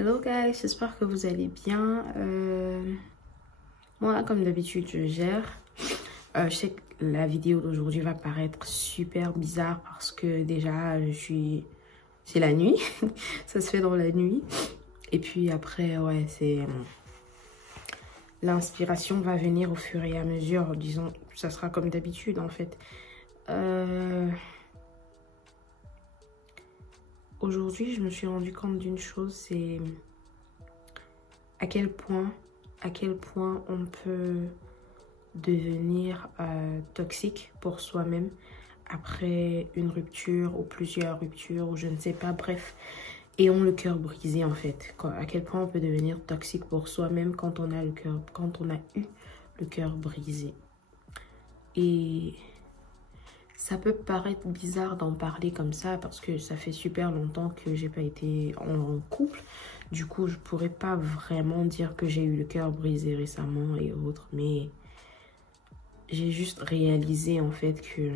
Hello guys, j'espère que vous allez bien. Moi, comme d'habitude, je gère. Je sais que la vidéo d'aujourd'hui va paraître super bizarre parce que déjà, c'est la nuit. Ça se fait dans la nuit. Et puis après, ouais, l'inspiration va venir au fur et à mesure. Disons, ça sera comme d'habitude en fait. Aujourd'hui, je me suis rendu compte d'une chose, c'est à quel point on peut devenir toxique pour soi-même après une rupture ou plusieurs ruptures ou je ne sais pas, bref. Et on le cœur brisé en fait. À quel point on peut devenir toxique pour soi-même quand on a eu le cœur brisé. Et ça peut paraître bizarre d'en parler comme ça parce que ça fait super longtemps que j'ai pas été en couple. Du coup, je pourrais pas vraiment dire que j'ai eu le cœur brisé récemment et autres. Mais j'ai juste réalisé en fait que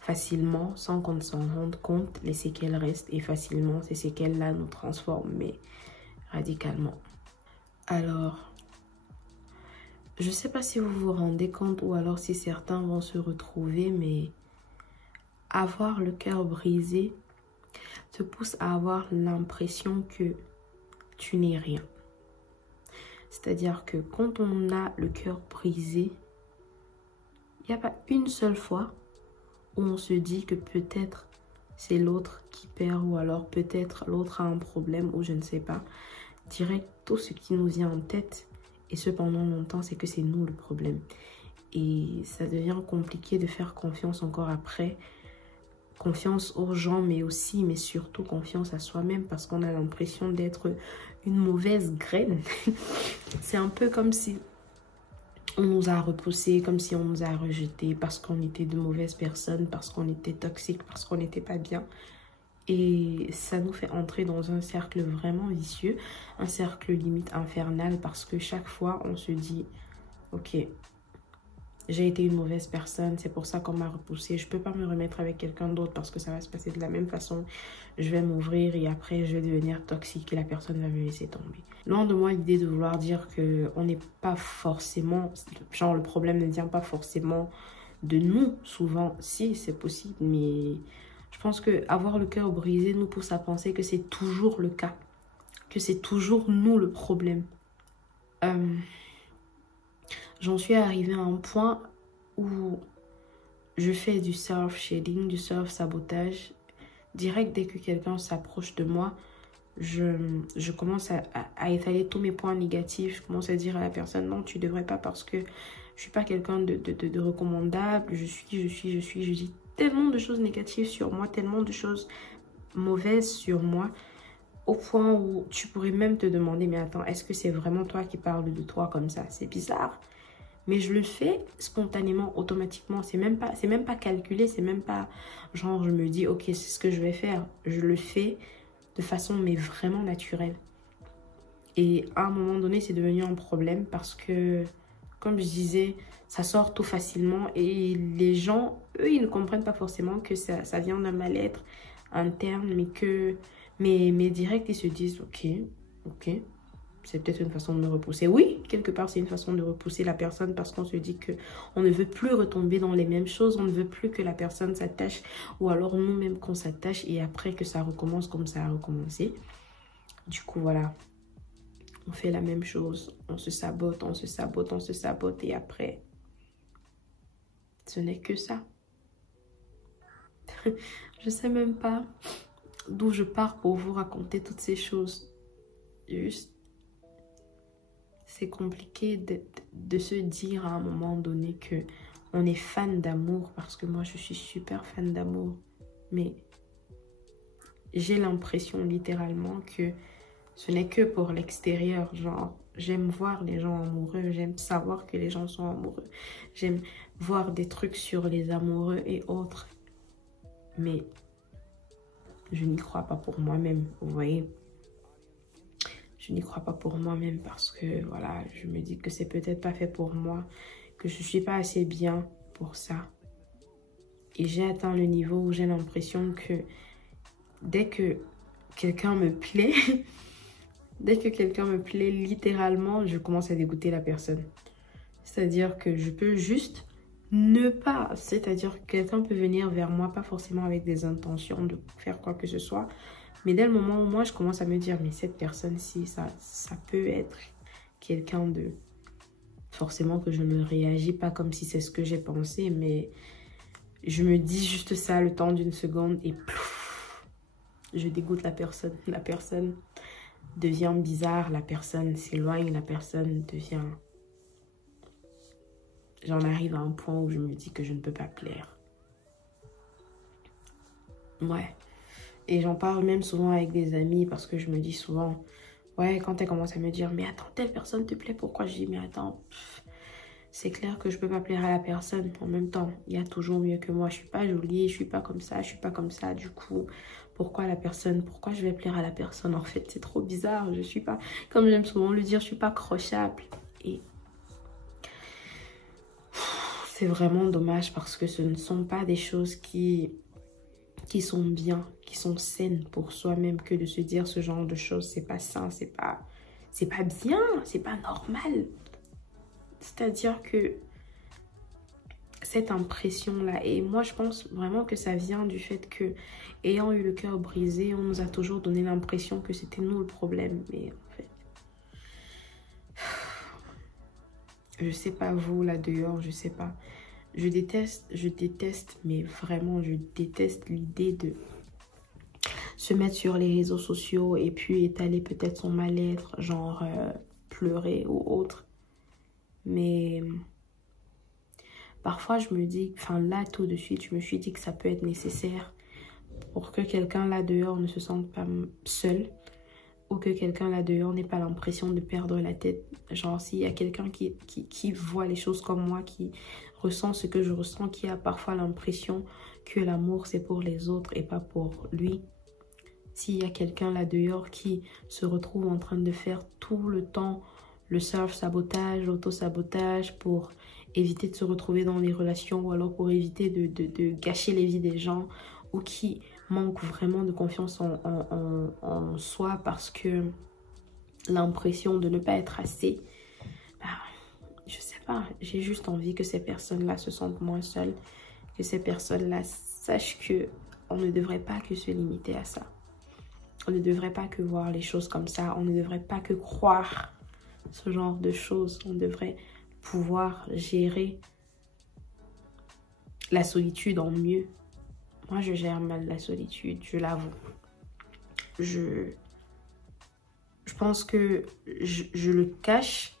facilement, sans qu'on s'en rende compte, les séquelles restent. Et facilement, ces séquelles-là nous transforment, mais radicalement. Alors, je sais pas si vous vous rendez compte ou alors si certains vont se retrouver, mais avoir le cœur brisé te pousse à avoir l'impression que tu n'es rien. C'est-à-dire que quand on a le cœur brisé, il n'y a pas une seule fois où on se dit que peut-être c'est l'autre qui perd ou alors peut-être l'autre a un problème ou je ne sais pas. Direct, tout ce qui nous vient en tête et cependant longtemps, c'est que c'est nous le problème. Et ça devient compliqué de faire confiance encore après. Confiance aux gens, mais surtout confiance à soi-même parce qu'on a l'impression d'être une mauvaise graine. C'est un peu comme si on nous a repoussés, comme si on nous a rejetés parce qu'on était de mauvaises personnes, parce qu'on était toxiques, parce qu'on n'était pas bien. Et ça nous fait entrer dans un cercle vraiment vicieux, un cercle limite infernal parce que chaque fois on se dit « Ok, j'ai été une mauvaise personne, c'est pour ça qu'on m'a repoussée. Je ne peux pas me remettre avec quelqu'un d'autre parce que ça va se passer de la même façon. Je vais m'ouvrir et après je vais devenir toxique et la personne va me laisser tomber. » Loin de moi l'idée de vouloir dire qu'on n'est pas forcément, genre le problème ne vient pas forcément de nous. Souvent, si c'est possible, mais je pense qu'avoir le cœur brisé nous pousse à penser que c'est toujours le cas. Que c'est toujours nous le problème. J'en suis arrivée à un point où je fais du self-shading, du self-sabotage. Direct, dès que quelqu'un s'approche de moi, je commence à étaler tous mes points négatifs. Je commence à dire à la personne, non, tu ne devrais pas parce que je ne suis pas quelqu'un de recommandable. Je dis tellement de choses négatives sur moi, tellement de choses mauvaises sur moi. Au point où tu pourrais même te demander, mais attends, est-ce que c'est vraiment toi qui parles de toi comme ça? C'est bizarre. Mais je le fais spontanément, automatiquement. C'est même pas calculé, c'est même pas genre je me dis ok c'est ce que je vais faire. Je le fais de façon mais vraiment naturelle. Et à un moment donné c'est devenu un problème parce que comme je disais ça sort tout facilement et les gens eux ils ne comprennent pas forcément que ça vient d'un mal-être interne mais direct ils se disent ok. C'est peut-être une façon de me repousser. Oui, quelque part, c'est une façon de repousser la personne parce qu'on se dit qu'on ne veut plus retomber dans les mêmes choses. On ne veut plus que la personne s'attache ou alors nous-mêmes qu'on s'attache et après que ça recommence comme ça a recommencé. Du coup, voilà. On fait la même chose. On se sabote, on se sabote, on se sabote et après, ce n'est que ça. Je sais même pas d'où je pars pour vous raconter toutes ces choses. Juste. C'est compliqué de se dire à un moment donné que on est fan d'amour parce que moi je suis super fan d'amour mais j'ai l'impression littéralement que ce n'est que pour l'extérieur, genre j'aime voir les gens amoureux, j'aime savoir que les gens sont amoureux, j'aime voir des trucs sur les amoureux et autres mais je n'y crois pas pour moi-même, vous voyez. Je n'y crois pas pour moi-même parce que voilà, je me dis que c'est peut-être pas fait pour moi, que je suis pas assez bien pour ça. Et j'ai atteint le niveau où j'ai l'impression que dès que quelqu'un me plaît, Dès que quelqu'un me plaît, littéralement, je commence à dégoûter la personne. C'est-à-dire que je peux juste ne pas. C'est-à-dire que quelqu'un peut venir vers moi, pas forcément avec des intentions de faire quoi que ce soit. Mais dès le moment où moi, je commence à me dire, mais cette personne-ci, ça peut être quelqu'un de... Forcément que je ne réagis pas comme si c'est ce que j'ai pensé, mais je me dis juste ça le temps d'une seconde et plouf, je dégoûte la personne. La personne devient bizarre, la personne s'éloigne, la personne devient... J'en arrive à un point où je me dis que je ne peux pas plaire. Ouais. Et j'en parle même souvent avec des amis parce que je me dis souvent... Ouais, quand elle commence à me dire, mais attends, telle personne te plaît, pourquoi? Je dis, mais attends, c'est clair que je peux pas plaire à la personne. En même temps, il y a toujours mieux que moi. Je suis pas jolie, je suis pas comme ça, je suis pas comme ça. Du coup, pourquoi je vais plaire à la personne? En fait, c'est trop bizarre. Je suis pas, comme j'aime souvent le dire, je suis pas crochable. Et c'est vraiment dommage parce que ce ne sont pas des choses qui sont bien, qui sont saines pour soi-même, que de se dire ce genre de choses. C'est pas sain, c'est pas bien, c'est pas normal. C'est-à-dire que cette impression-là, et moi je pense vraiment que ça vient du fait que, ayant eu le cœur brisé, on nous a toujours donné l'impression que c'était nous le problème. Mais en fait, je sais pas vous là dehors, je sais pas. Je déteste, mais vraiment je déteste l'idée de se mettre sur les réseaux sociaux et puis étaler peut-être son mal-être, genre pleurer ou autre. Mais parfois je me dis, enfin là tout de suite, je me suis dit que ça peut être nécessaire pour que quelqu'un là dehors ne se sente pas seul, ou que quelqu'un là dehors n'ait pas l'impression de perdre la tête. Genre s'il y a quelqu'un qui voit les choses comme moi, qui ressent ce que je ressens, qui a parfois l'impression que l'amour c'est pour les autres et pas pour lui. S'il y a quelqu'un là dehors qui se retrouve en train de faire tout le temps le self-sabotage, l'auto-sabotage pour éviter de se retrouver dans les relations ou alors pour éviter de gâcher les vies des gens, ou qui manque vraiment de confiance en soi parce que l'impression de ne pas être assez, bah, je sais pas, j'ai juste envie que ces personnes-là se sentent moins seules, que ces personnes-là sachent que on ne devrait pas que se limiter à ça. On ne devrait pas que voir les choses comme ça, on ne devrait pas que croire ce genre de choses. On devrait pouvoir gérer la solitude en mieux. Moi, je gère mal la solitude, je l'avoue. Je pense que je le cache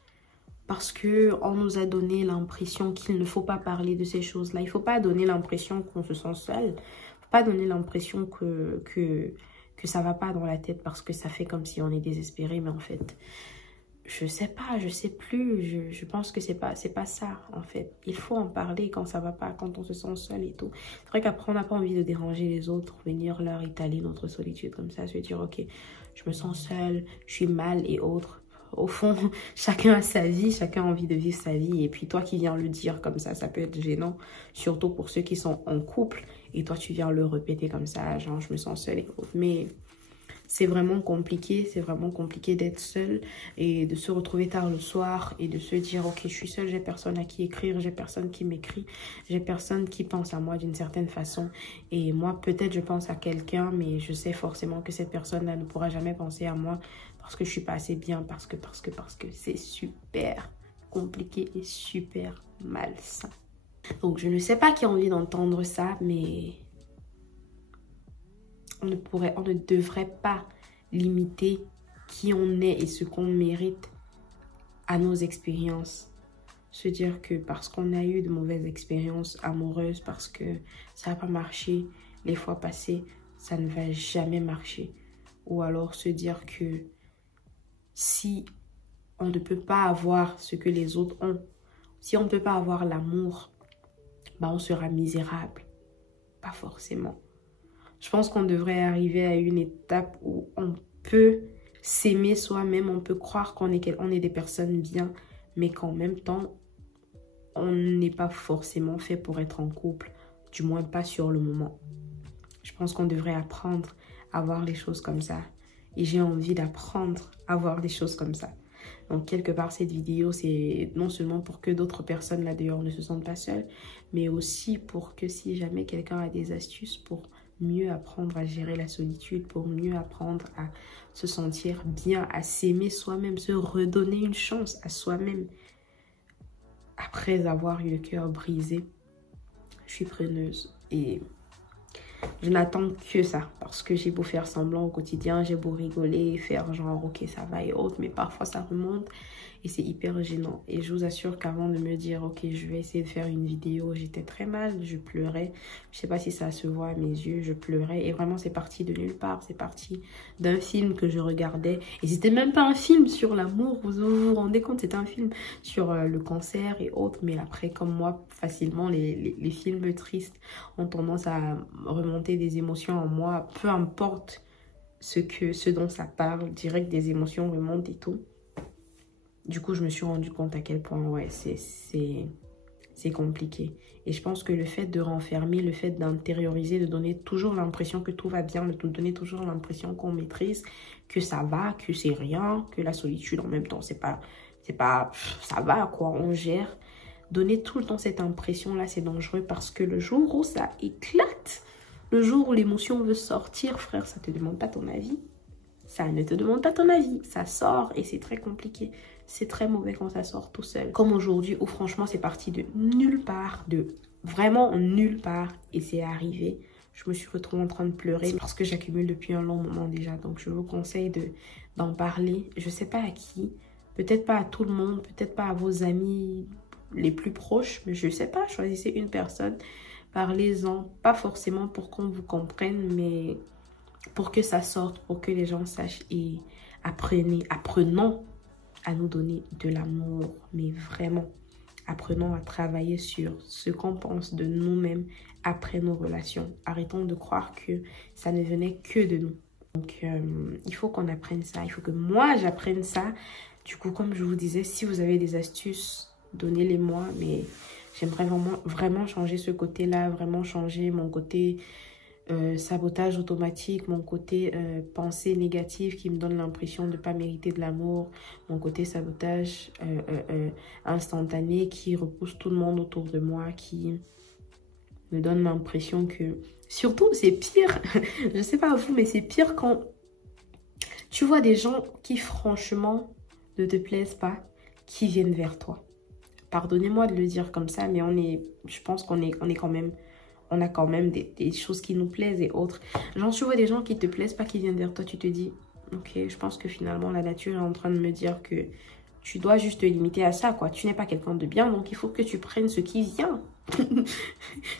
parce qu'on nous a donné l'impression qu'il ne faut pas parler de ces choses-là. Il ne faut pas donner l'impression qu'on se sent seul. Il ne faut pas donner l'impression que ça ne va pas dans la tête parce que ça fait comme si on est désespéré. Mais en fait, je sais pas, je sais plus. Je pense que c'est pas ça, en fait. Il faut en parler quand ça va pas, quand on se sent seul et tout. C'est vrai qu'après, on n'a pas envie de déranger les autres, venir leur étaler notre solitude comme ça, se dire, ok, je me sens seule, je suis mal et autres. Au fond, chacun a sa vie, chacun a envie de vivre sa vie. Et puis toi qui viens le dire comme ça peut être gênant. Surtout pour ceux qui sont en couple. Et toi, tu viens le répéter comme ça, genre, je me sens seule et autres. Mais c'est vraiment compliqué d'être seule et de se retrouver tard le soir et de se dire, ok, je suis seule, j'ai personne à qui écrire, j'ai personne qui m'écrit, j'ai personne qui pense à moi d'une certaine façon. Et moi, peut-être je pense à quelqu'un, mais je sais forcément que cette personne-là ne pourra jamais penser à moi parce que je suis pas assez bien, parce que c'est super compliqué et super malsain. Donc, je ne sais pas qui a envie d'entendre ça, mais on ne devrait pas limiter qui on est et ce qu'on mérite à nos expériences. Se dire que parce qu'on a eu de mauvaises expériences amoureuses, parce que ça n'a pas marché les fois passées, ça ne va jamais marcher. Ou alors se dire que si on ne peut pas avoir ce que les autres ont, si on ne peut pas avoir l'amour, bah on sera misérable. Pas forcément. Je pense qu'on devrait arriver à une étape où on peut s'aimer soi-même, on peut croire qu'on est des personnes bien, mais qu'en même temps, on n'est pas forcément fait pour être en couple, du moins pas sur le moment. Je pense qu'on devrait apprendre à voir les choses comme ça. Et j'ai envie d'apprendre avoir des choses comme ça. Donc, quelque part, cette vidéo, c'est non seulement pour que d'autres personnes là dehors ne se sentent pas seules, mais aussi pour que si jamais quelqu'un a des astuces pour mieux apprendre à gérer la solitude, pour mieux apprendre à se sentir bien, à s'aimer soi-même, se redonner une chance à soi-même. Après avoir eu le cœur brisé, je suis preneuse et je n'attends que ça, parce que j'ai beau faire semblant au quotidien, j'ai beau rigoler, faire genre ok ça va et autres, mais parfois ça remonte et c'est hyper gênant. Et je vous assure qu'avant de me dire ok je vais essayer de faire une vidéo, j'étais très mal, je pleurais, je sais pas si ça se voit à mes yeux, je pleurais et vraiment c'est parti de nulle part, c'est parti d'un film que je regardais et c'était même pas un film sur l'amour, vous vous rendez compte, c'était un film sur le cancer et autres, mais après comme moi facilement les films tristes ont tendance à remonter des émotions en moi, peu importe ce dont ça parle, direct des émotions remontent et tout. Du coup, je me suis rendu compte à quel point, ouais, c'est compliqué. Et je pense que le fait de renfermer, le fait d'intérioriser, de donner toujours l'impression que tout va bien, de donner toujours l'impression qu'on maîtrise, que ça va, que c'est rien, que la solitude en même temps, c'est pas, ça va, quoi, on gère. Donner tout le temps cette impression-là, c'est dangereux parce que le jour où ça éclate, le jour où l'émotion veut sortir, frère, ça te demande pas ton avis. Ça ne te demande pas ton avis. Ça sort et c'est très compliqué. C'est très mauvais quand ça sort tout seul. Comme aujourd'hui où franchement c'est parti de nulle part, de vraiment nulle part et c'est arrivé. Je me suis retrouvée en train de pleurer parce que j'accumule depuis un long moment déjà. Donc je vous conseille d'en parler. Je sais pas à qui. Peut-être pas à tout le monde. Peut-être pas à vos amis les plus proches. Mais je sais pas. Choisissez une personne. Parlez-en. Pas forcément pour qu'on vous comprenne, mais pour que ça sorte, pour que les gens sachent et apprenons à nous donner de l'amour, mais vraiment, apprenons à travailler sur ce qu'on pense de nous-mêmes après nos relations. Arrêtons de croire que ça ne venait que de nous. Donc, il faut qu'on apprenne ça, il faut que moi j'apprenne ça. Du coup, comme je vous disais, si vous avez des astuces, donnez-les-moi, mais j'aimerais vraiment changer ce côté-là, vraiment changer mon côté sabotage automatique, mon côté pensée négative qui me donne l'impression de ne pas mériter de l'amour, mon côté sabotage instantané qui repousse tout le monde autour de moi, qui me donne l'impression que... Surtout, c'est pire, je sais pas vous, mais c'est pire quand tu vois des gens qui franchement ne te plaisent pas, qui viennent vers toi. Pardonnez-moi de le dire comme ça, mais je pense qu'on est quand même... On a quand même des choses qui nous plaisent et autres. Genre, tu vois des gens qui te plaisent pas, qui viennent vers toi, tu te dis, ok, je pense que finalement, la nature est en train de me dire que tu dois juste te limiter à ça, quoi. Tu n'es pas quelqu'un de bien, donc il faut que tu prennes ce qui vient.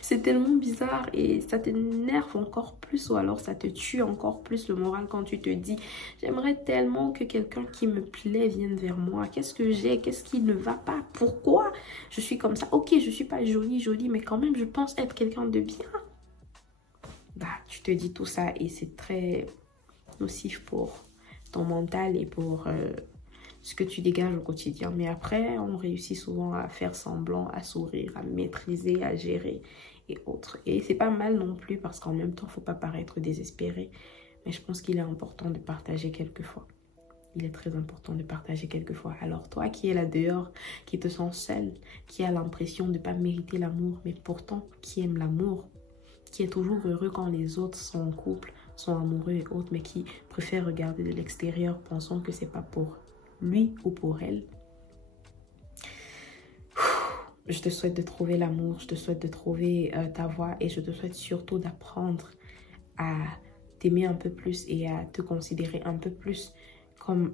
C'est tellement bizarre et ça t'énerve encore plus ou alors ça te tue encore plus le moral quand tu te dis j'aimerais tellement que quelqu'un qui me plaît vienne vers moi. Qu'est-ce que j'ai? Qu'est-ce qui ne va pas? Pourquoi je suis comme ça? Ok, je suis pas jolie, mais quand même je pense être quelqu'un de bien. Bah, tu te dis tout ça et c'est très nocif pour ton mental et pour... ce que tu dégages au quotidien. Mais après, on réussit souvent à faire semblant, à sourire, à maîtriser, à gérer et autres. Et c'est pas mal non plus parce qu'en même temps, il ne faut pas paraître désespéré. Mais je pense qu'il est important de partager quelquefois. Il est très important de partager quelquefois. Alors toi qui es là dehors, qui te sens seul, qui a l'impression de ne pas mériter l'amour, mais pourtant qui aime l'amour, qui est toujours heureux quand les autres sont en couple, sont amoureux et autres, mais qui préfère regarder de l'extérieur pensant que c'est pas pour lui ou pour elle. Je te souhaite de trouver l'amour, je te souhaite de trouver ta voie et je te souhaite surtout d'apprendre à t'aimer un peu plus et à te considérer un peu plus comme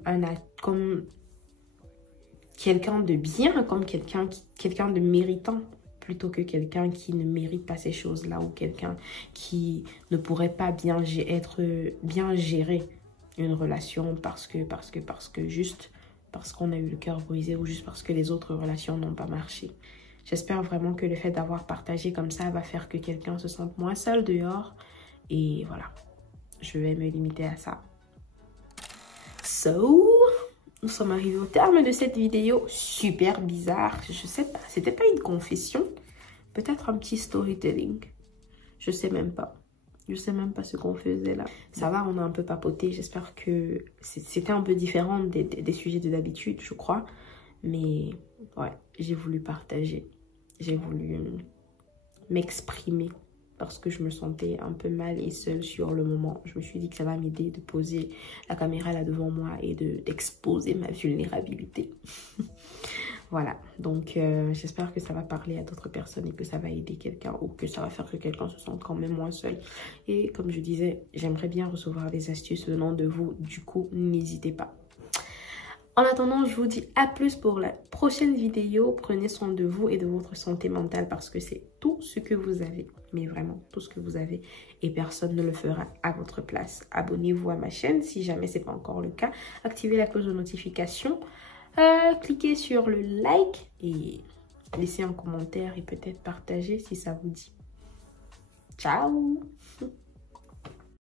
quelqu'un de bien, comme quelqu'un de méritant plutôt que quelqu'un qui ne mérite pas ces choses-là ou quelqu'un qui ne pourrait pas être bien géré une relation parce que juste parce qu'on a eu le cœur brisé ou juste parce que les autres relations n'ont pas marché. J'espère vraiment que le fait d'avoir partagé comme ça va faire que quelqu'un se sente moins seul dehors. Et voilà, je vais me limiter à ça. So, nous sommes arrivés au terme de cette vidéo super bizarre. Je sais pas, c'était pas une confession. Peut-être un petit storytelling. Je sais même pas. Je sais même pas ce qu'on faisait là. Ça va, on a un peu papoté. J'espère que c'était un peu différent des sujets de d'habitude, je crois. Mais ouais, j'ai voulu partager. J'ai voulu m'exprimer parce que je me sentais un peu mal et seule sur le moment. Je me suis dit que ça va m'aider de poser la caméra là devant moi et d'exposer ma vulnérabilité. Voilà, donc j'espère que ça va parler à d'autres personnes et que ça va aider quelqu'un ou que ça va faire que quelqu'un se sente quand même moins seul. Et comme je disais, j'aimerais bien recevoir des astuces venant de vous, du coup, n'hésitez pas. En attendant, je vous dis à plus pour la prochaine vidéo. Prenez soin de vous et de votre santé mentale parce que c'est tout ce que vous avez. Mais vraiment, tout ce que vous avez. Et personne ne le fera à votre place. Abonnez-vous à ma chaîne si jamais ce n'est pas encore le cas. Activez la cloche de notification. Cliquez sur le like et laissez un commentaire et peut-être partager si ça vous dit. Ciao!